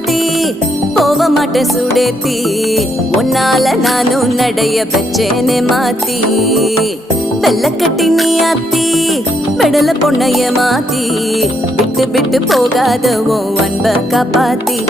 மாத்தி போக மாட்டேன் சுடேத்தி உன்னால நானும் நடைய பெச்சேனே மாத்தி வெள்ளக்கட்டி நீ ஆத்தி பெடல பொண்ணைய மாத்தி விட்டு விட்டு போகாத உன் அன்ப காப்பாத்தி